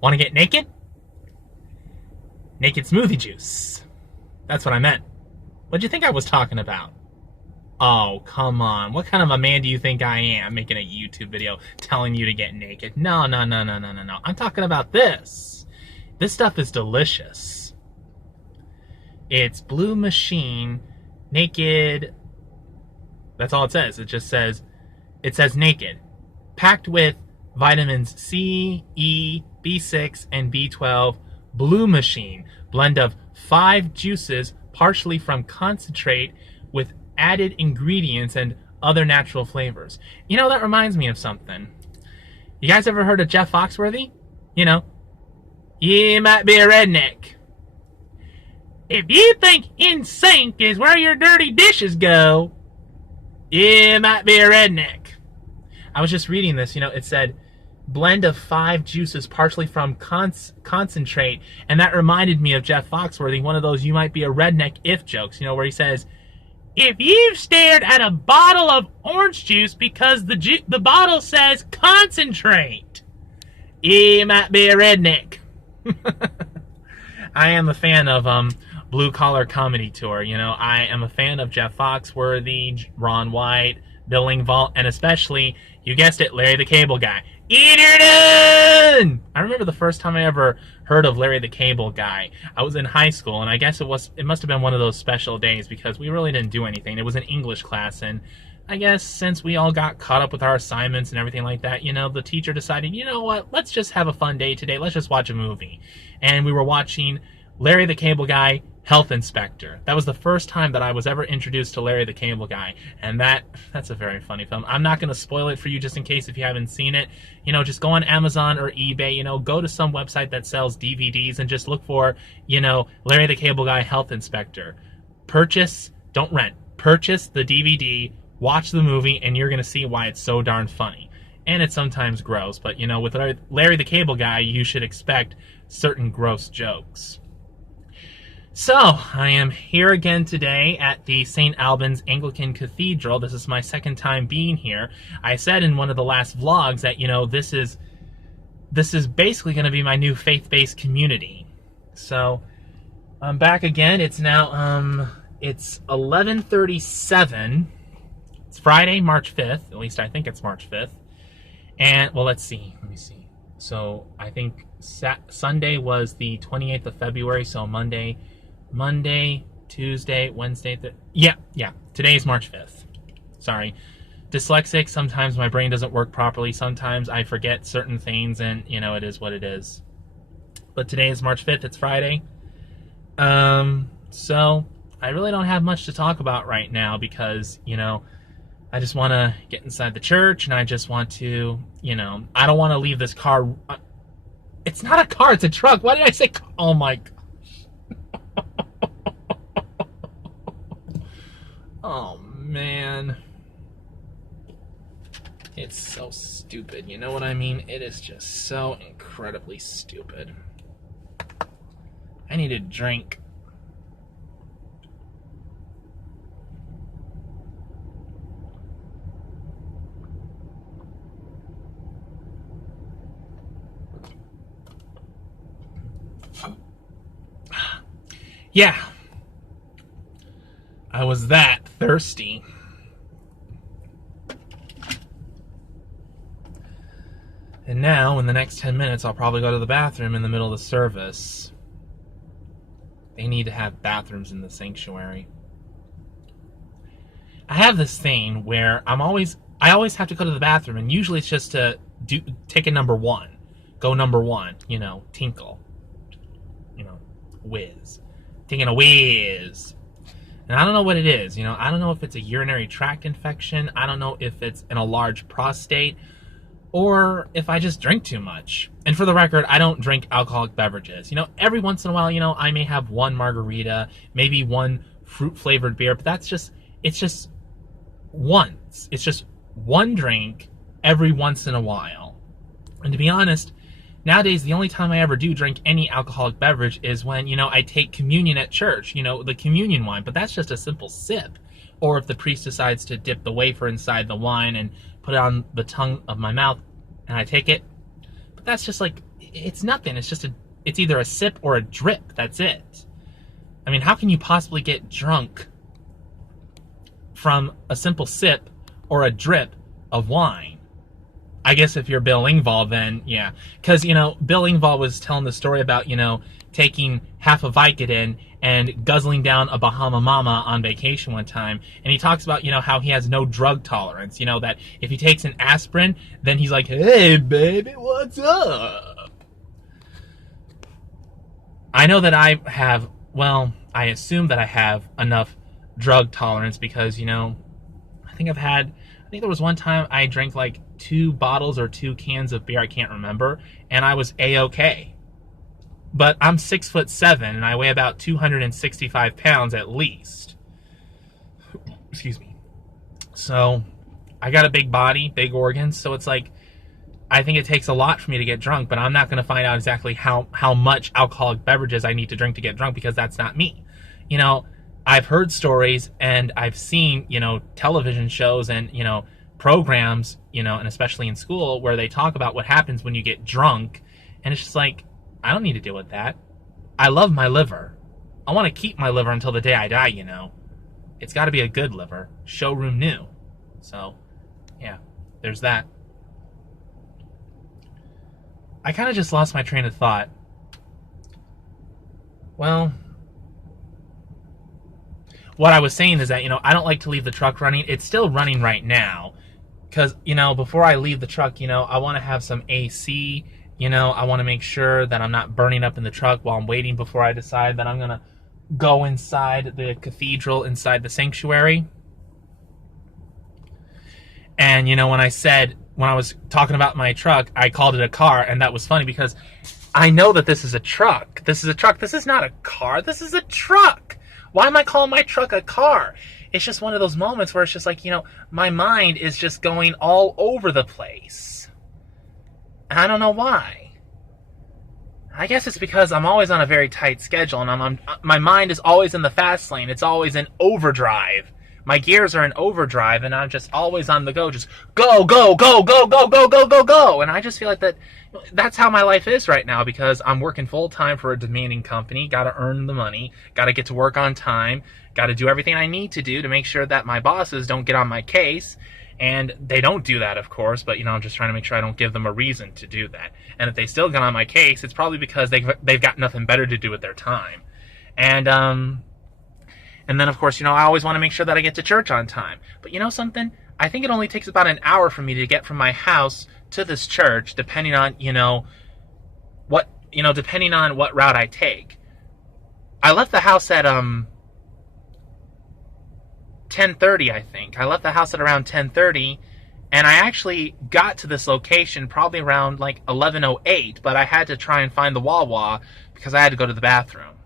Want to get naked? Naked smoothie juice. That's what I meant. What'd you think I was talking about? Oh, come on. What kind of a man do you think I am making a YouTube video telling you to get naked? No, no, no, no, no, no, no. I'm talking about this. This stuff is delicious. It's Blue Machine Naked. That's all it says. It says naked. Packed with vitamins C, E, B6, and B12. Blue Machine. Blend of 5 juices, partially from concentrate, with added ingredients and other natural flavors. You know, that reminds me of something. You guys ever heard of Jeff Foxworthy? You know, you might be a redneck. If you think in sync is where your dirty dishes go, you might be a redneck. I was just reading this, you know, it said blend of 5 juices, partially from concentrate, and that reminded me of Jeff Foxworthy, one of those you might be a redneck if jokes, you know, where he says, if you've stared at a bottle of orange juice because the bottle says concentrate, you might be a redneck. I am a fan of Blue Collar Comedy Tour. You know, I am a fan of Jeff Foxworthy, Ron White, Bill Engvall, and especially, you guessed it, Larry the Cable Guy. Get her done! I remember the first time I ever heard of Larry the Cable Guy. I was in high school, and I guess it must have been one of those special days because we really didn't do anything. It was an English class, and I guess since we all got caught up with our assignments and everything like that, you know, the teacher decided, you know what, let's just have a fun day today. Let's just watch a movie. And we were watching Larry the Cable Guy, Health Inspector. That was the first time that I was ever introduced to Larry the Cable Guy, and that's a very funny film. I'm not going to spoil it for you just in case if you haven't seen it. You know, just go on Amazon or eBay, you know, go to some website that sells DVDs and just look for, you know, Larry the Cable Guy, Health Inspector. Purchase, don't rent, purchase the DVD, watch the movie, and you're going to see why it's so darn funny. And it's sometimes gross, but, you know, with Larry the Cable Guy, you should expect certain gross jokes. So, I am here again today at the St. Albans Anglican Cathedral. This is my second time being here. I said in one of the last vlogs that, you know, this is basically going to be my new faith-based community. So, I'm back again. It's now, it's 11:37. It's Friday, March 5th. At least I think it's March 5th. And, well, let's see. Let me see. So, I think Sunday was the 28th of February, so Monday, Tuesday, Wednesday, yeah, today's March 5th. Sorry. Dyslexic, sometimes my brain doesn't work properly, sometimes I forget certain things, and, you know, it is what it is. But today is March 5th, it's Friday. So, I really don't have much to talk about right now because, you know, I just want to get inside the church, and I just want to, you know, I don't want to leave this car. It's not a car, it's a truck. Why did I say car? Oh my God. Oh, man. It's so stupid, you know what I mean? It is just so incredibly stupid. I need a drink. Yeah. I was that thirsty. And now, in the next 10 minutes, I'll probably go to the bathroom in the middle of the service. They need to have bathrooms in the sanctuary. I have this thing where I always have to go to the bathroom, and usually it's just to take a number one. Go number one, you know, tinkle. You know, whiz. Taking a whiz. And I don't know what it is, you know, I don't know if it's a urinary tract infection, I don't know if it's in a large prostate, or if I just drink too much. And for the record, I don't drink alcoholic beverages. You know, every once in a while, you know, I may have one margarita, maybe one fruit-flavored beer, but it's just once. It's just one drink every once in a while. And to be honest, nowadays, the only time I ever do drink any alcoholic beverage is when, you know, I take communion at church, you know, the communion wine, but that's just a simple sip. Or if the priest decides to dip the wafer inside the wine and put it on the tongue of my mouth, and I take it. But that's just like, it's nothing. It's either a sip or a drip. That's it. I mean, how can you possibly get drunk from a simple sip or a drip of wine? I guess if you're Bill Engvall, then yeah. Because, Bill Engvall was telling the story about, taking half a Vicodin and guzzling down a Bahama Mama on vacation one time. And he talks about, how he has no drug tolerance. That if he takes an aspirin, then he's like, hey, baby, what's up? I know that I assume that I have enough drug tolerance because, I think there was one time I drank like 2 bottles or 2 cans of beer, I can't remember, and I was A-okay. But I'm 6'7" and I weigh about 265 pounds at least. Excuse me. So I got a big body, big organs, so it's like I think it takes a lot for me to get drunk, but I'm not going to find out exactly how much alcoholic beverages I need to drink to get drunk because that's not me. I've heard stories and I've seen, television shows and, programs, and especially in school where they talk about what happens when you get drunk. And it's just like, I don't need to deal with that. I love my liver. I want to keep my liver until the day I die, It's got to be a good liver. Showroom new. So, yeah, there's that. I kind of just lost my train of thought. Well, what I was saying is that, I don't like to leave the truck running. It's still running right now. Because, before I leave the truck, I want to have some AC. I want to make sure that I'm not burning up in the truck while I'm waiting before I decide that I'm going to go inside the cathedral, inside the sanctuary. And, when I was talking about my truck, I called it a car. And that was funny because I know that this is a truck. This is a truck. This is not a car. This is a truck. Why am I calling my truck a car? It's just one of those moments where it's just like, my mind is just going all over the place. And I don't know why. I guess it's because I'm always on a very tight schedule, and my mind is always in the fast lane. It's always in overdrive. My gears are in overdrive, and I'm just always on the go. Just go, go, go, go, go, go, go, go, go. And I just feel like that's how my life is right now because I'm working full-time for a demanding company. Got to earn the money. Got to get to work on time. Got to do everything I need to do to make sure that my bosses don't get on my case. And they don't do that, of course, but, I'm just trying to make sure I don't give them a reason to do that. And if they still get on my case, it's probably because they've got nothing better to do with their time. And then, of course, I always want to make sure that I get to church on time. But something? I think it only takes about an hour for me to get from my house to this church, depending on, depending on what route I take. I left the house at 10:30, I think. I left the house at around 10:30, and I actually got to this location probably around like 11:08, but I had to try and find the Wawa because I had to go to the bathroom.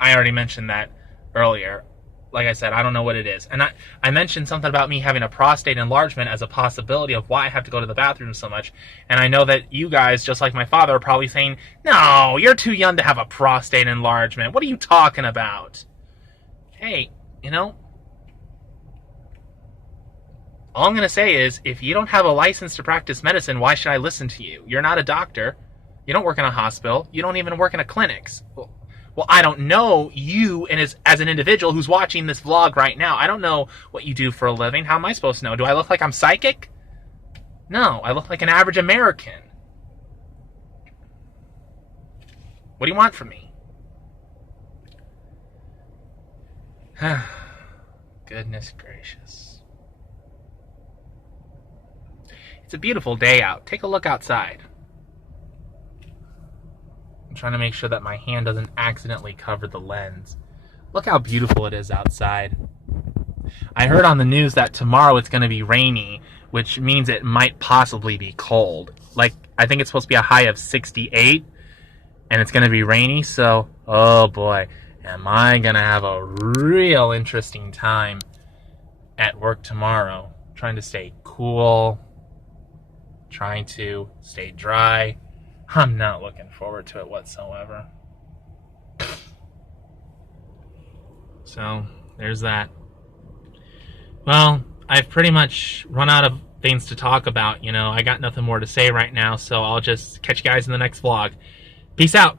I already mentioned that earlier. Like I said, I don't know what it is. And I mentioned something about me having a prostate enlargement as a possibility of why I have to go to the bathroom so much. And I know that you guys, just like my father, are probably saying, no, you're too young to have a prostate enlargement. What are you talking about? Hey, all I'm going to say is, if you don't have a license to practice medicine, why should I listen to you? You're not a doctor. You don't work in a hospital. You don't even work in a clinic. Well, I don't know you and as an individual who's watching this vlog right now. I don't know what you do for a living. How am I supposed to know? Do I look like I'm psychic? No, I look like an average American. What do you want from me? Goodness gracious. It's a beautiful day out. Take a look outside. I'm trying to make sure that my hand doesn't accidentally cover the lens. Look how beautiful it is outside. I heard on the news that tomorrow it's going to be rainy, which means it might possibly be cold. Like, I think it's supposed to be a high of 68, and it's going to be rainy, so, oh boy. Am I going to have a real interesting time at work tomorrow. Trying to stay cool. Trying to stay dry. I'm not looking forward to it whatsoever. So, there's that. Well, I've pretty much run out of things to talk about. I got nothing more to say right now, so I'll just catch you guys in the next vlog. Peace out.